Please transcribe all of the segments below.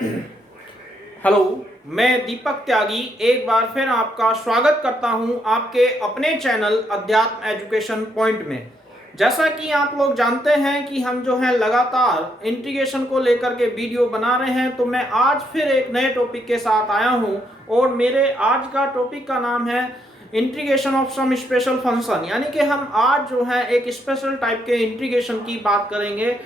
Hello, मैं दीपक त्यागी एक बार फिर आपका स्वागत करता हूं आपके अपने चैनल अध्यात्म एजुकेशन पॉइंट में। जैसा कि आप लोग जानते हैं कि हम जो है लगातार इंटीग्रेशन को लेकर के वीडियो बना रहे हैं, तो मैं आज फिर एक नए टॉपिक के साथ आया हूं और मेरे आज का टॉपिक का नाम है integration of some special function, यानी कि हम आज जो है एक स्पेशल टाइप के इंटीग्रेशन की बात करेंगे।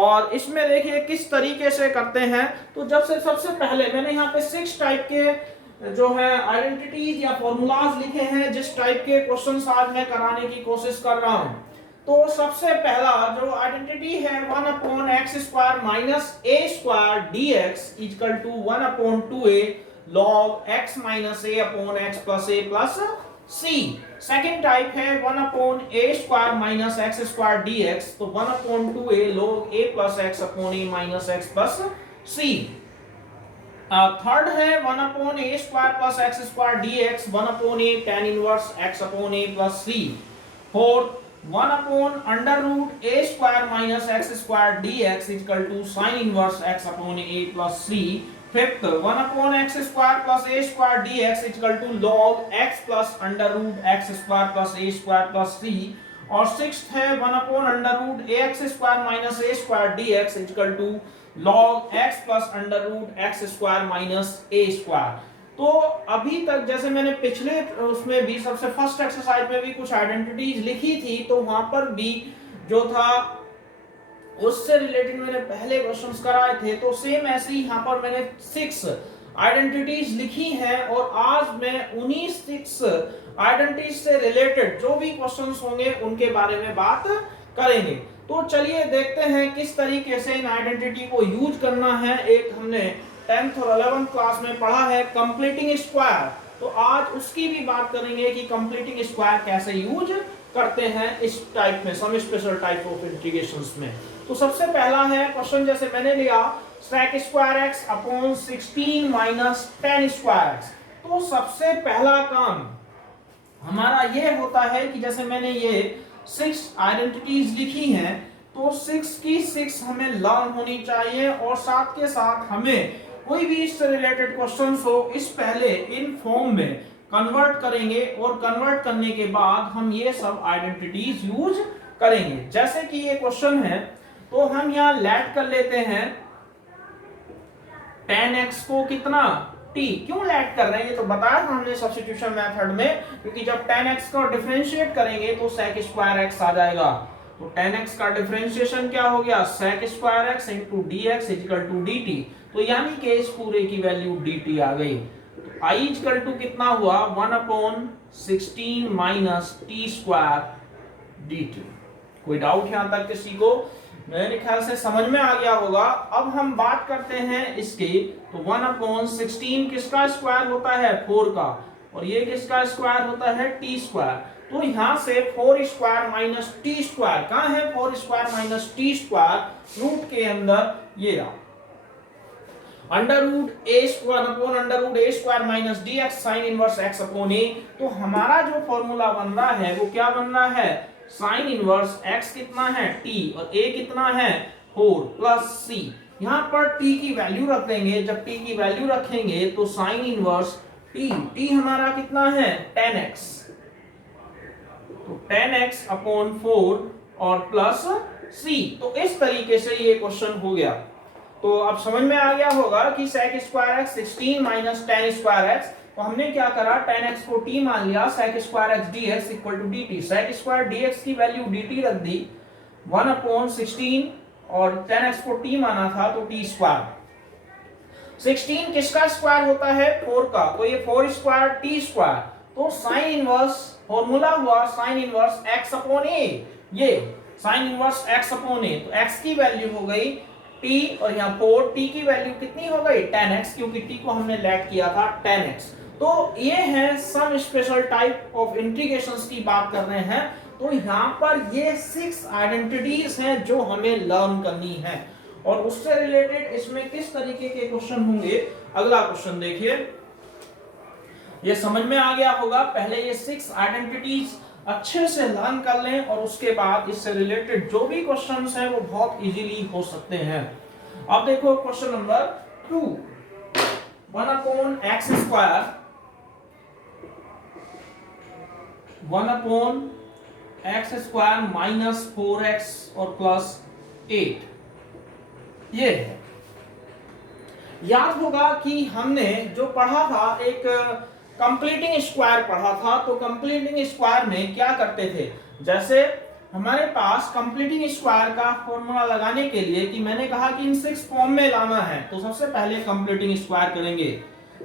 और इसमें देखिए किस तरीके से करते हैं। तो जब से सबसे पहले मैंने यहाँ पे 6 टाइप के जो है आइडेंटिटीज या फॉर्मूलाज लिखे हैं, जिस टाइप के क्वेश्चंस आज मैं कराने की कोशिश कर रहा हूँ। तो सबसे पहला जो आइडेंटिटी है 1/x² minus a² dx equal to 1/2a log x minus a/x plus a plus c। Second type है 1/a² माइनस x² dx, तो 1/2a log a plus x upon a minus x plus c। Third है 1/a² plus x² dx 1/a tan inverse x upon a plus c। Fourth 1/√a² minus x² dx equal to sine inverse x upon a plus c। Fifth 1/x² plus a² dx equal to log x plus √x² plus a² plus c। और sixth है 1/√ax² minus a² dx equal to log x plus √x² minus a²। तो अभी तक जैसे मैंने पिछले उसमें भी सबसे फर्स्ट एक्सरसाइज में भी कुछ आइडेंटिटीज लिखी थी, तो वहां पर भी जो था उससे रिलेटेड मैंने पहले क्वेश्चंस कराए थे। तो सेम ऐसे ही यहाँ पर मैंने 6 आइडेंटिटीज लिखी हैं और आज मैं उन्हीं 6 आइडेंटिटीज से रिलेटेड जो भी क्वेश्चंस होंगे उनके बारे में बात करेंगे। तो चलिए देखते हैं किस तरीके से इन आइडेंटिटी को यूज करना है। एक हमने 10th और 11th क्लास में पढ़ा है कंप्लीटिंग स्क्वायर, तो आज उसकी भी बात करेंगे कि कंप्लीटिंग स्क्वायर कैसे यूज करते हैं इस टाइप में, some special type of integrations में। तो सबसे पहला है क्वेश्चन, जैसे मैंने लिया sec² x upon 16 minus tan² x। तो सबसे पहला काम हमारा ये होता है कि जैसे मैंने ये 6 आइडेंटिटीज लिखी हैं, तो 6 की 6 हमें लर्न होनी चाहिए और साथ के साथ हमें कोई भी इससे रिलेटेड क्वेश्चन हो इस पहले इन फॉर्म में कन्वर्ट करेंगे और कन्वर्ट करने के बाद हम ये सब आइडेंटिटीज यूज करेंगे। जैसे कि ये क्वेश्चन है, तो हम यहाँ लेट कर लेते हैं tan x को कितना t। क्यों लेट कर रहे हैं ये तो बताया था हमने सब्स्टिट्यूशन मेथड में, क्योंकि जब tan x को डिफरेंशिएट करेंगे तो sec² x आ जाएगा। तो tan x का डिफरेंशिएशन क्या हो गया, sec² x into dx equal to dt। तो यानी कि इस पूरे की वैल्यू dt आ गई। तो I इक्वल टू कितना हुआ 1/16 माइनस t² dt। कोई डाउट यहां तक किसी को? मेरे ख्याल से समझ में आ गया होगा। अब हम बात करते हैं इसके, तो 1/16 किसका स्क्वायर होता है 4 का, और ये किसका स्क्वायर होता है t²। तो यहां से 4² माइनस t², कहां है 4² माइनस t², रूट के अंदर ये रहा √a² minus dx sign inverse x upon a। तो हमारा जो फॉर्मूला बन रहा है वो क्या बन रहा है, साइन इनवर्स x कितना है t और a कितना है 4 प्लस c। यहां पर t की वैल्यू रख देंगे। जब t की वैल्यू रखेंगे तो साइन इनवर्स t हमारा कितना है tan x, तो tan x अपॉन 4 और प्लस c। तो इस तरीके से ये क्वेश्चन हो गया। तो अब समझ में आ गया होगा कि sec² x 16 minus tan² x, तो हमने क्या करा tan x को t मान लिया, sec² x dx equal to dt। sec² dx की वैल्यू dt रख दी 1/16 और tan x को t माना था तो t²। 16 किसका स्क्वायर होता है 4 का, तो ये 4² t²। तो साइन इनवर्स फॉर्मूला हुआ sign inverse x upon a, ये sign inverse x upon a। तो x की वैल्यू हो गई t और यहाँ 4, t की वैल्यू कितनी हो गई tan x, क्योंकि t को हमने लेट किया था tan x। तो ये है some special type of integrations की बात कर रहे हैं। तो यहाँ पर ये 6 आइडेंटिटीज हैं जो हमें लर्न करनी है और उससे रिलेटेड इसमें किस तरीके के क्वेश्चन होंगे। अगला क्वेश्चन देखिए, ये समझ में आ गया होगा। पहले ये 6 आइडेंटिटीज अच्छे से लर्न कर लें और उसके बाद इससे रिलेटेड जो भी क्वेश्चंस हैं वो बहुत इजीली हो सकते हैं। अब देखो question number 2 1 upon x square 1 upon x square minus 4x और प्लस 8। ये है। याद होगा कि हमने जो पढ़ा था एक कंप्लीटिंग स्क्वायर पढ़ा था। तो कंप्लीटिंग स्क्वायर में क्या करते थे, जैसे हमारे पास कंप्लीटिंग स्क्वायर का फॉर्मूला लगाने के लिए कि मैंने कहा कि इन 6 फॉर्म में लाना है, तो सबसे पहले कंप्लीटिंग स्क्वायर करेंगे।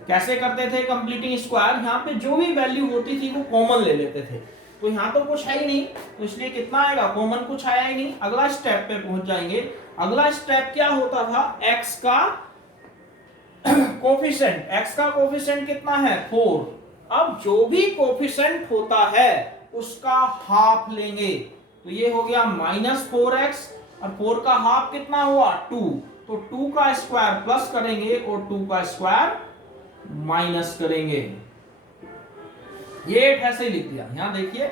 कैसे करते थे कंप्लीटिंग स्क्वायर, यहाँ पे जो भी वैल्यू होती थी वो कॉमन ले लेते थे। तो यहाँ तो कुछ है ही नहीं, तो इसलिए कितना आएगा, कॉमन कुछ आया ही नहीं। अगला स्टेप पे पहुंच जाएंगे। अगला स्टेप क्या होता था, x का कोफिशिएंट, x का कोफिशिएंट कितना है 4। अब जो भी कोफिशिएंट होता है उसका हाफ लेंगे। तो ये हो गया -4x और 4 का हाफ कितना हुआ 2। तो 2 का स्क्वायर प्लस करेंगे और 2 का स्क्वायर माइनस करेंगे। ये ऐसे ही लिख दिया। यहां देखिए,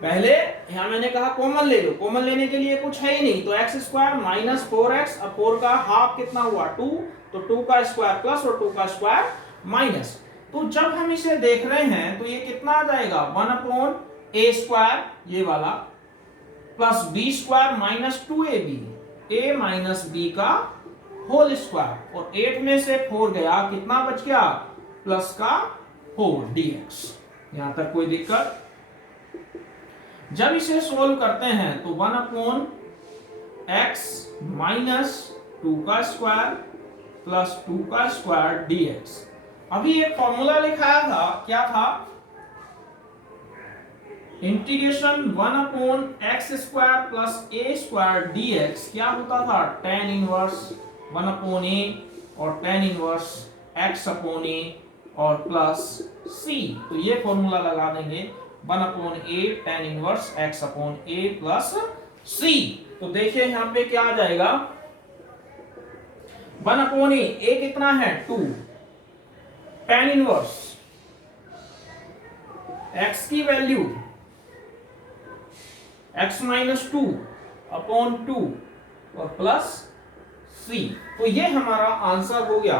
पहले यहां मैंने कहा कॉमन ले लो, कॉमन लेने के लिए कुछ है ही नहीं, तो x स्क्वायर -4x और 4 का हाफ कितना हुआ 2। तो 2 का स्क्वायर प्लस और 2 का स्क्वायर माइनस। तो जब हम इसे देख रहे हैं तो ये कितना आ जाएगा 1 अपॉन a स्क्वायर ये वाला plus b square minus 2ab a minus b का होल स्क्वायर, और 8 में से 4 गया, कितना बच गया प्लस का 4 dx। यहां तक कोई दिक्कत। जब इसे सोल्व करते हैं तो 1 अपॉन x माइनस 2 का स्क्वायर प्लस 2 का स्क्वायर dx। अभी एक फॉर्मूला लिखाया था, क्या था, integration 1 upon x square plus a square dx क्या होता था, tan इनवर्स 1 अपॉन a और tan inverse x upon a और प्लस c। तो ये फॉर्मूला लगा देंगे 1 upon a tan inverse x upon a plus c। तो देखिए यहां पे क्या आ जाएगा 1 अपॉन a कितना है 2, tan इनवर्स x की वैल्यू x माइनस 2 अपॉन 2 और प्लस c। तो ये हमारा आंसर हो गया।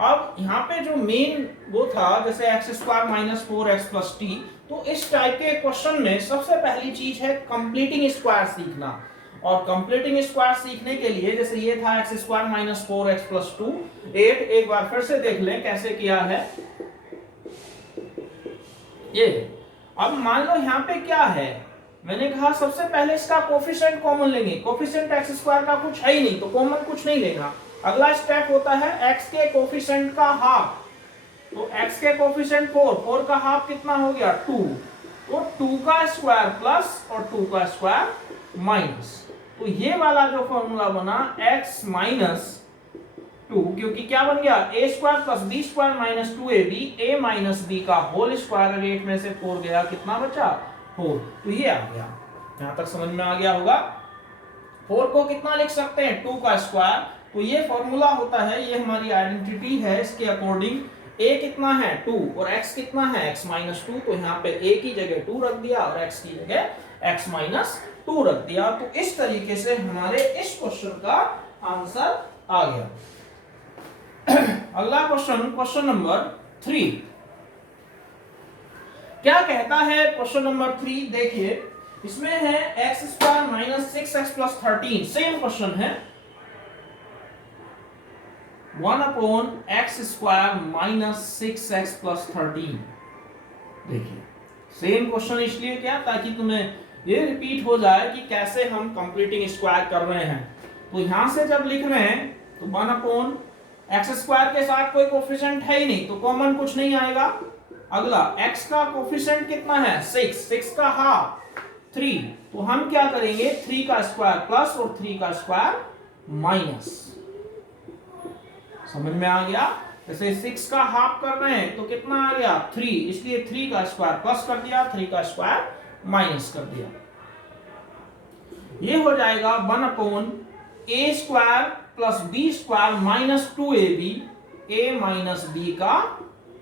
अब यहाँ पे जो मेन वो था, जैसे x square minus 4x plus T, तो इस टाइप के क्वेश्चन में सबसे पहली चीज है कंप्लीटिंग स्क्वायर सीखना। और कंप्लीटिंग स्क्वायर सीखने के लिए, जैसे ये था x square minus 4x plus 2 8, एक बार फिर से देख लें कैसे किया है ये। अब मान लो यहाँ पे क्या है, मैंने कहा सबसे पहले इसका कोफिशिएंट कॉमन लेंगे। कोफिशिएंट एक्स स्क्वायर का कुछ है ही नहीं, तो कॉमन कुछ नहीं लेना। अगला स्टेप होता है x के कोफिशिएंट का हाफ। तो x के कोफिशिएंट 4 का हाफ कितना हो गया 2। तो 2 का स्क्वायर प्लस और 2 का स्क्वायर माइनस। तो ये वाला जो फॉर्मूला बना x माइनस 2, क्योंकि क्या बन गया a square plus b square minus 2ab a minus b का होल स्क्वायर, 8 में से 4 गया, कितना बचा 4। तो ये आ गया। यहां तक समझ में आ गया होगा। 4 को कितना लिख सकते हैं 2 का स्क्वायर। तो ये फॉर्मूला होता है, ये हमारी आइडेंटिटी है। इसके अकॉर्डिंग a कितना है 2 और x कितना है x माइनस 2। तो यहाँ पे a की जगह 2 रख दिया और x की जगह x माइनस 2 रख दिया। तो इस तरीके से हमारे इस क्वेश्चन का आंसर आ गया। अगला क्वेश्चन, क्वेश्चन नंबर 3 क्या कहता है। क्वेश्चन नंबर 3 देखिए, इसमें है x square minus 6x plus 13। Same question है 1 upon x square minus 6x plus 13। देखिए सेम क्वेश्चन इसलिए क्या, ताकि तुम्हें ये रिपीट हो जाए कि कैसे हम कंप्लीटिंग स्क्वायर कर रहे हैं। तो यहां से जब लिख रहे हैं तो 1 अपॉन एक्स स्क्वायर के साथ कोई कोफिशिएंट है ही नहीं, तो कॉमन कुछ नहीं आएगा। अगला x का कोफिशिएंट कितना है 6 का हाफ 3। तो हम क्या करेंगे 3 का स्क्वायर प्लस और 3 का स्क्वायर माइनस। समझ में आ गया। जैसे 6 का हाफ कर रहे हैं तो कितना आ गया 3, इसलिए 3 का स्क्वायर प्लस कर दिया, 3 का स्क्वायर माइनस कर दिया। ये हो जाएगा 1 upon a square plus b square minus 2ab a minus b का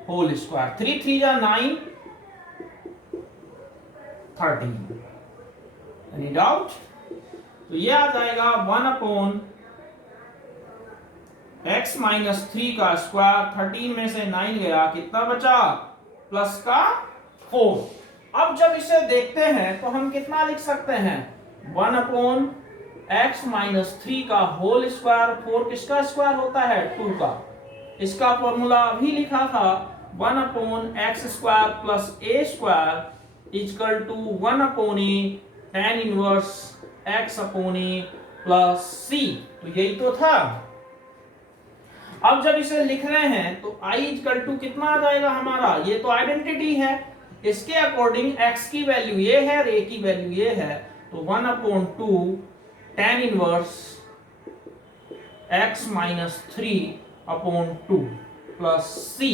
होल स्क्वायर। 3 3 जा 9 13। Any doubt. तो ये आ जाएगा 1 अपॉन x माइनस 3 का स्क्वायर, 13 में से 9 गया, कितना बचा, प्लस का 4। अब जब इसे देखते हैं तो हम कितना लिख सकते हैं, 1 अपॉन x माइनस 3 का होल स्क्वायर, 4 किसका स्क्वायर होता है, 2 का। इसका फॉर्मूला अभी लिखा था, 1 upon x square plus a square equal to 1 upon a tan inverse x upon a plus c. तो यही तो था। अब जब इसे लिख रहे हैं तो i इक्वल टू कितना आ जाएगा हमारा, ये तो आइडेंटिटी है, इसके अकॉर्डिंग x की वैल्यू ये है और a की वैल्यू ये है, तो 1 upon 2 tan inverse x minus 3 upon 2 plus c.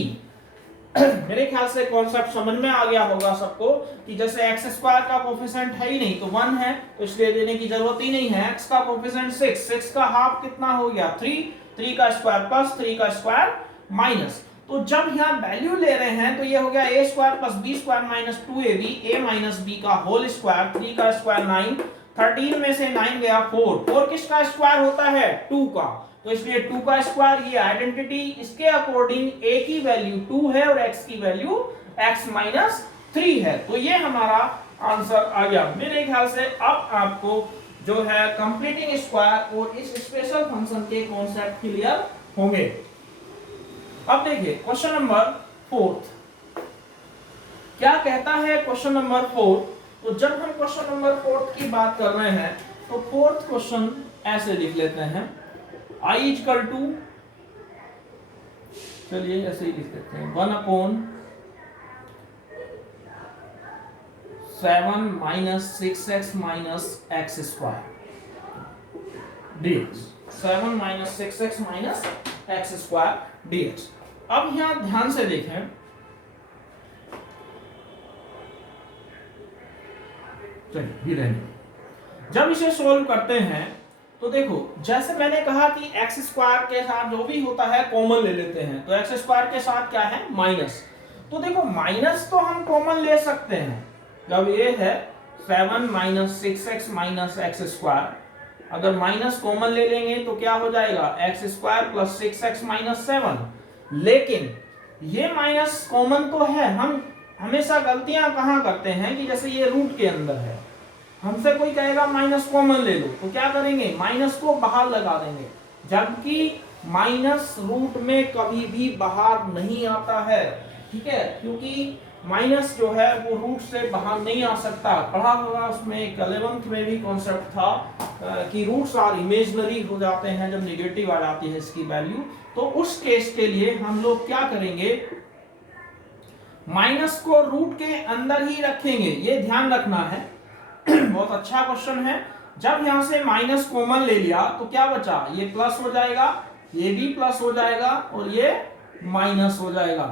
मेरे ख्याल से कॉन्सेप्ट समझ में आ गया होगा सबको कि जैसे एक्स स्क्वायर का कोफिशिएंट है ही नहीं तो 1 है, तो इसलिए देने की जरूरत ही नहीं है। एक्स का कोफिशिएंट 6 का हाफ कितना हो गया 3 का स्क्वायर प्लस 3 का स्क्वायर माइनस। तो जब यहाँ वैल्यू ले रहे हैं तो ये हो गया a square plus b square minus 2ab, a minus b का होल स्क्वायर, 3 का स्क्वायर 9, 13 में से 9 गया 4 किसका स्क्वायर होता है, 2 का, तो इसलिए 2 का स्क्वायर, ये आइडेंटिटी, इसके अकॉर्डिंग a की वैल्यू 2 है और x की वैल्यू x माइनस 3 है। तो ये हमारा आंसर आ गया। मेरे ख्याल से अब आपको जो है कंप्लीटिंग स्क्वायर और इस स्पेशल फंक्शन के कॉन्सेप्ट क्लियर होंगे। अब देखिए क्वेश्चन नंबर 4 क्या कहता है। क्वेश्चन नंबर 4, तो जब हम क्वेश्चन नंबर 4 की बात कर रहे हैं तो फोर्थ क्वेश्चन ऐसे लिख लेते हैं, i इक्वल टू, चलिए ऐसे ही लिख देते हैं, 1 upon 7 minus 6x minus x square dx, 7 minus 6x minus x square dx। अब यहां ध्यान से देखें, चलिए भी रहने, जब इसे सोल्व करते हैं तो देखो जैसे मैंने कहा कि एक्स स्क्वायर के साथ जो भी होता है कॉमन ले लेते हैं, तो एक्स स्क्वायर के साथ क्या है, माइनस। तो देखो माइनस तो हम कॉमन ले सकते हैं, जब ये है 7 minus 6x minus x square, अगर माइनस कॉमन ले लेंगे तो क्या हो जाएगा, x square plus 6x minus 7। लेकिन ये माइनस कॉमन तो है, हम हमेशा गलतियां कहां करते हैं कि जैसे ये रूट के अंदर है, हमसे कोई कहेगा माइनस कॉमन ले लो तो क्या करेंगे, माइनस को बाहर लगा देंगे, जबकि माइनस रूट में कभी भी बाहर नहीं आता है, ठीक है, क्योंकि माइनस जो है वो रूट से बाहर नहीं आ सकता। पढ़ा होगा उसमें 11th में भी कॉन्सेप्ट था कि रूट्स आर इमेजिनरी हो जाते हैं जब नेगेटिव आ जाती है इसकी वैल्यू। तो उस केस के लिए हम लोग क्या करेंगे, माइनस को रूट के अंदर ही रखेंगे, ये ध्यान रखना है। बहुत अच्छा क्वेश्चन है। जब यहां से माइनस कॉमन ले लिया तो क्या बचा, ये प्लस हो जाएगा, ये भी प्लस हो जाएगा और ये माइनस हो जाएगा।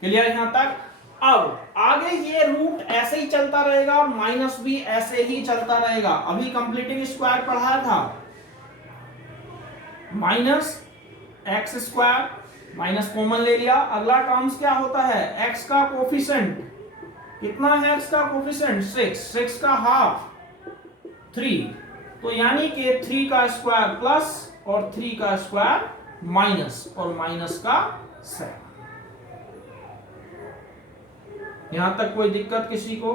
क्लियर यहां तक। अब आगे ये रूट ऐसे ही चलता रहेगा और माइनस भी ऐसे ही चलता रहेगा। अभी कंप्लीटिंग स्क्वायर पढ़ाया था, minus x square, minus common ले लिया, अगला टर्म्स क्या होता है, एक्स का कोफिशिएंट कितना है, एक्स का कोफिशिएंट 6 का हाफ 3, तो यानी कि 3 का स्क्वायर प्लस और 3 का स्क्वायर माइनस और माइनस का 7। यहां तक कोई दिक्कत किसी को,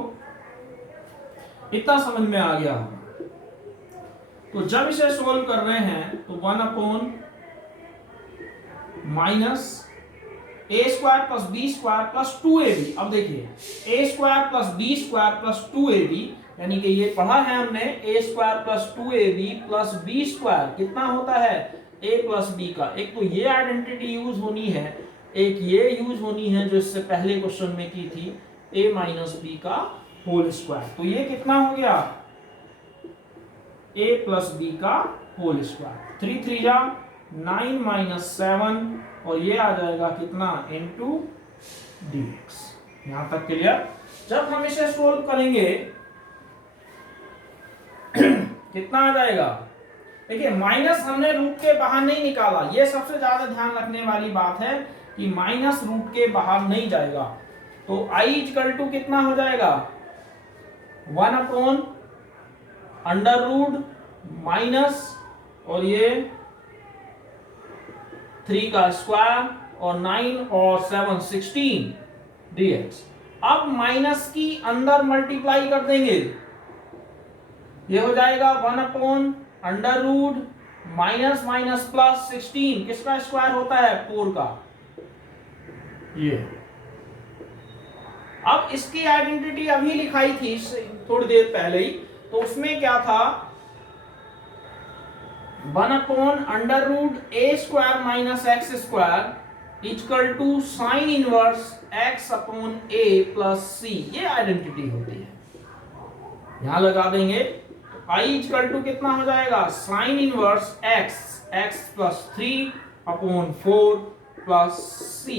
इतना समझ में आ गया। तो जब इसे सोल्व कर रहे हैं तो 1 upon minus a square plus b square plus 2ab। अब देखिए a square plus b square plus 2ab, यानी कि ये पढ़ा है हमने, a square plus 2ab plus b square कितना होता है, ए प्लस बी का। एक तो ये आइडेंटिटी यूज होनी है, एक ये यूज होनी है जो इससे पहले क्वेश्चन में की थी, ए माइनस बी का होल स्क्वायर। तो ये कितना हो गया, ए प्लस बी का होल स्क्वायर, 3 3 जा 9 माइनस 7 और ये आ जाएगा कितना, इनटू dx। यहां तक क्लियर। जब हम इसे सोल्व करेंगे कितना आ जाएगा, देखिए माइनस हमने रूट के बाहर नहीं निकाला, ये सबसे ज्यादा ध्यान रखने वाली बात है कि माइनस रूट के बाहर नहीं जाएगा। तो i इक्वल टू कितना हो जाएगा, 1 अपॉन अंडर रूट माइनस और ये 3 का स्क्वायर और 9 और 7 16 dx। अब माइनस की अंदर मल्टीप्लाई कर देंगे, ये हो जाएगा 1 upon under root minus minus plus 16, किसका स्क्वायर होता है 4 का। ये अब इसकी आइडेंटिटी अभी लिखाई थी थोड़ी देर पहले ही, तो उसमें क्या था 1 upon under root a square minus x square equal to sine inverse x upon a plus c, ये आइडेंटिटी होती है। यहां लगा देंगे आई इक्वल टू कितना हो जाएगा sine inverse x, x plus 3 upon 4 plus c.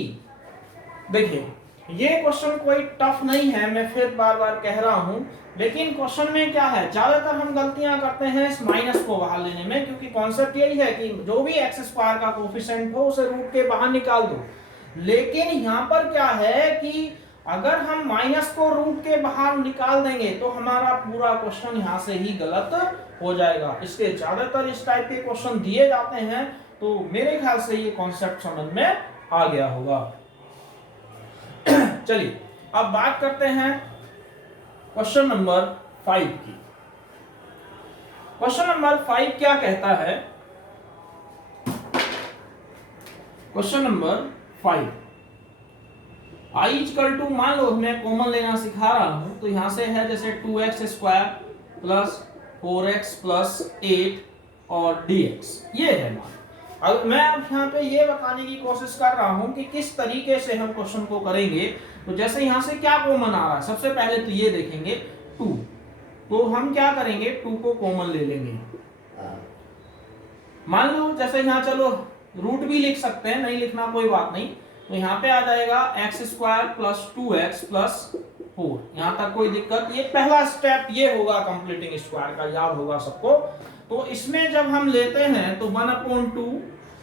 देखिए ये क्वेश्चन कोई टफ नहीं है, मैं फिर बार बार कह रहा हूं, लेकिन क्वेश्चन में क्या है ज्यादातर हम गलतियां करते हैं इस माइनस को बाहर लेने में, क्योंकि कॉन्सेप्ट यही है कि जो भी एक्स स्क्वायर का कोफिशिएंट हो उसे रूट के बाहर निकाल दो। लेकिन यहां पर क्या है कि अगर हम माइनस को रूट के बाहर निकाल देंगे तो हमारा पूरा क्वेश्चन यहां से ही गलत हो जाएगा। इसलिए ज्यादातर इस टाइप के क्वेश्चन दिए जाते हैं, तो मेरे ख्याल से ये कॉन्सेप्ट समझ में आ गया होगा। चलिए अब बात करते हैं क्वेश्चन नंबर 5 की। क्वेश्चन नंबर 5 क्या कहता है, question number 5 I equal to, मान लो मैं कॉमन लेना सिखा रहा हूं, तो यहां से है जैसे 2x square plus 4x plus 8 और dx, ये है मान। अब मैं यहाँ पे ये बताने की कोशिश कर रहा हूं कि किस तरीके से हम क्वेश्चन को करेंगे। तो जैसे यहां से क्या कॉमन आ रहा है, सबसे पहले तो ये देखेंगे 2, तो हम क्या करेंगे 2 को कॉमन ले लेंगे। मान लो जैसे यहाँ चलो रूट भी लिख सकते हैं, नहीं लिखना कोई बात नहीं, तो यहाँ पे आ जाएगा x square plus 2x plus 4, यहाँ तक कोई दिक्कत। ये पहला स्टेप ये होगा कंप्लीटिंग स्क्वायर का, याद होगा सबको। तो इसमें जब हम लेते हैं तो 1 upon 2,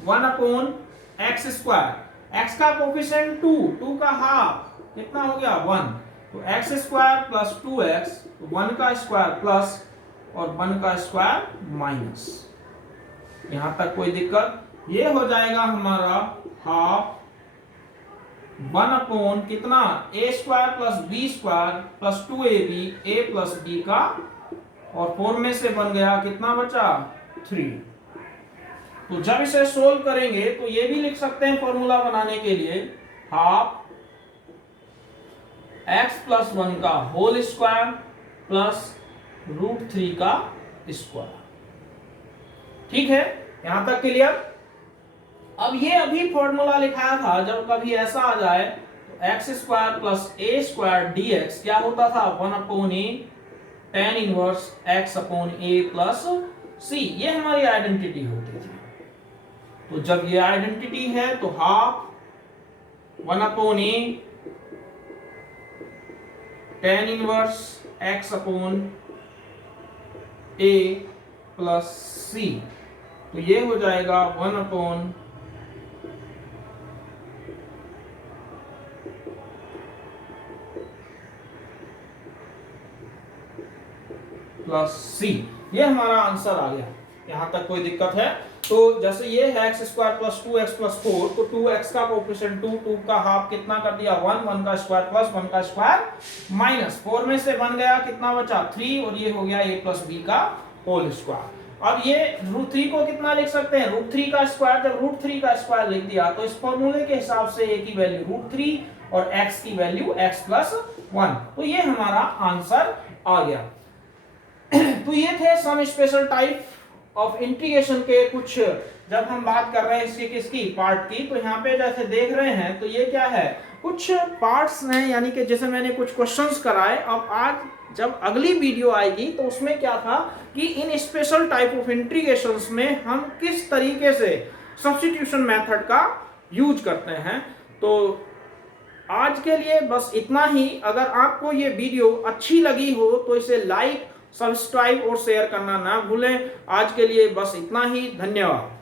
1 upon x square, x का कोफिशिएंट 2, 2 का हाफ कितना हो गया 1, तो एक्स स्क्वायर प्लस 2x, 1 का स्क्वायर प्लस और 1 का स्क्वायर माइनस, यहां तक कोई दिक्कत। ये हो जाएगा हमारा हाफ 1 अपॉन कितना a square plus b square plus 2ab, a plus b का, और 4 में से बन गया कितना बचा 3। तो जब इसे सोल्व करेंगे तो ये भी लिख सकते हैं फॉर्मूला बनाने के लिए, हाफ x प्लस 1 का होल स्क्वायर प्लस रूट 3 का स्क्वायर। ठीक है, यहां तक क्लियर। अब ये अभी फॉर्मूला लिखाया था, जब कभी ऐसा आ जाए तो x square plus a square dx क्या होता था 1 upon a tan inverse x upon a plus c, ये हमारी आइडेंटिटी होती थी। तो जब ये आइडेंटिटी है तो half 1 upon a tan inverse x upon a plus c, तो ये हो जाएगा 1 अपॉन प्लस सी, ये हमारा आंसर आ गया। यहां तक कोई दिक्कत है? तो जैसे ये है x square plus 2x plus 4, तो 2x का कोफिशिएंट 2, 2 का हाफ कितना कर दिया 1, 1 का स्क्वायर प्लस 1 का स्क्वायर माइनस, 4 में से बन गया कितना बचा 3, और ये हो गया a प्लस b का होल स्क्वायर। अब ये रूट 3 को कितना लिख सकते हैं, रूट 3 का स्क्वायर। जब रूट 3 का स्क्वायर लिख दिया तो इस फॉर्मूले के हिसाब से a की वैल्यू रूट 3 और x की वैल्यू x प्लस 1, तो ये हमारा आंसर आ गया। तो ये थे some special type of integration के कुछ, जब हम बात कर रहे हैं इसकी किसकी पार्ट की, तो यहाँ पे जैसे देख रहे हैं तो ये क्या है कुछ पार्ट्स हैं, यानी कि जैसे मैंने कुछ क्वेश्चंस कराए। अब आज जब अगली वीडियो आएगी तो उसमें क्या था कि इन स्पेशल टाइप ऑफ इंटीग्रेशंस में हम किस तरीके से सब्स्टिट्यूशन मेथड का यूज करते हैं। तो आज के लिए बस इतना ही। अगर आपको ये वीडियो अच्छी लगी हो तो इसे लाइक, सब्सक्राइब और शेयर करना ना भूलें। आज के लिए बस इतना ही, धन्यवाद।